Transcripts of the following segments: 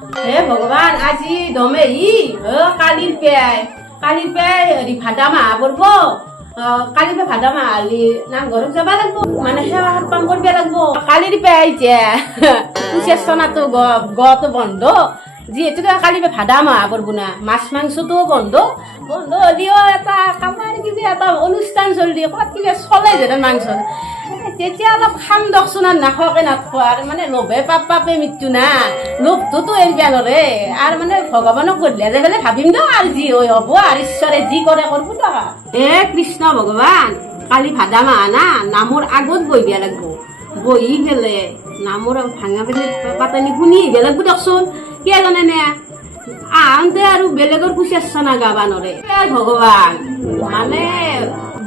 হে ভগবান আজি দমে কালির পেয় ভাদা মাহ পড়ব কালির পে ভাদা মাহ আলি নাম ঘরক যাবা লাগবো মানে সেৱা সৎপাম করবে লাগবো কালির পেয় যে কুচেষ্টা তো গত বন্ধ যেহেতু কালির পে ভাদা মাহ পড়ব না মাছ মাংসটো বন্ধ বন্ধ হলেও এটা কামার কিবি এটা অনুষ্ঠান চলি কত কিবা চলে যেন মাংস তেতিয়া অলপ খাম দকচোন আর নাখোৱাকে নাথোৱা আৰু মানে লোভে পাপে মৃত্যু না লোভটোতো এৰিব নৰে আৰু মানে ভগৱানক গধূলি যাই পেলাই ভাবিম দ আৰু যি হ'ব আৰু ঈশ্বৰে যি কৰে কৰিব দ হে কৃষ্ণ ভগৱান কালি ভাদা মাহ না নামৰ আগত বহিব লাগব বহি পেলে নামৰ ভাঙা পেলে পাতানি শুনি আহিব লাগব দকচোন কিয় জানে নে আহোঁতে আৰু বেলেগৰ কুচেষ্টা গাবা নৰে ভগৱান মানে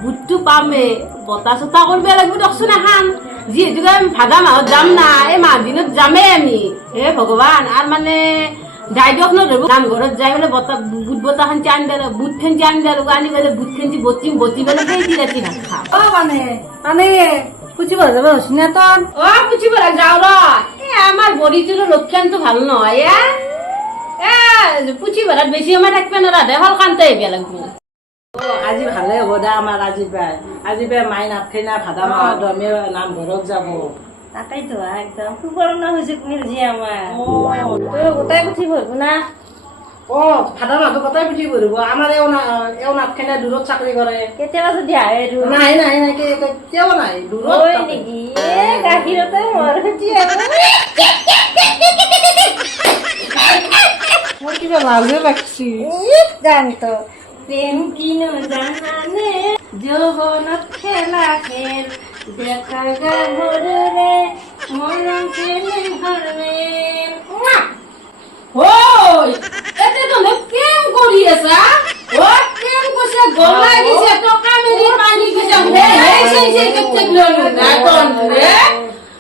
বুটটো পামে বতা চতা করবে লাগবে দকচোন এখন যেহেতু আমি ভাদা মাহত যাম না এই মাহ দিনত যামেই আমি হে ভগৱান আর মানে ডাইডক নধরব নামঘৰত যাই পেলাই বতা বুট বতা খান আনি দিল বুট খান আনি দিল আনি পেলাই বুট খান বতি পেলাই সেই রাতি ভাত খাম মানে কুচি বলা যাবে না তোর কুচি বলা যাও র আমার বডিটোর লক্ষণটো ভাল নহয় পুচি বেলাত বেশি সময় থাকবে না রাধে হল কান্তে আহিব লাগবো আজি ভালে হ'ব দে আমাৰ আজি পাই মাই নাথাকে না ভাদা মাহত আমি নামঘৰত যাব তাকেইতো একদম সুবৰ্ণ হৈছে কুমিৰজি আমাৰ তই গোটাই পুঠি ভৰব না ভাদা মাহটো কটাই পুঠি ভৰিব আমাৰ এও নাথাকে না দূৰত চাকৰি কৰে কেতিয়াবা যদি আহে নাই কেতিয়াও নাই দূৰত নেকি গাখীৰতে মৰ খুচি মোৰ কিবা লাজে লাগছি জানতো প্রেম কিনো জানানে যৌবনত খেলা খেল দেখা গাভৰুৰে মৰম প্ৰেম হৰমে ওই এতে তো কেম করি আছা ও কেম কইছে গলা দিছে টকা মেরি পানি কইছে সেই কেতে ললো না কোন রে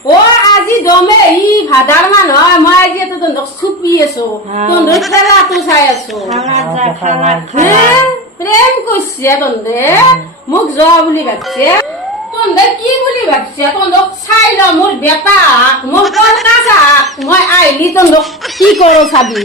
ও আজি দমে ভাদার মান হয় মই আজি তো তন্দক ছুপি আছো তন্দক খেলা তো চাই আছো খানা প্রেম কইছে তন্দে মোক জ বুলি ভাবছে তন্দে কি বুলি ভাবছে তন্দক চাই ল মোর বেটা মোর কলকাতা মই আইলি তন্দক কি করো চাবি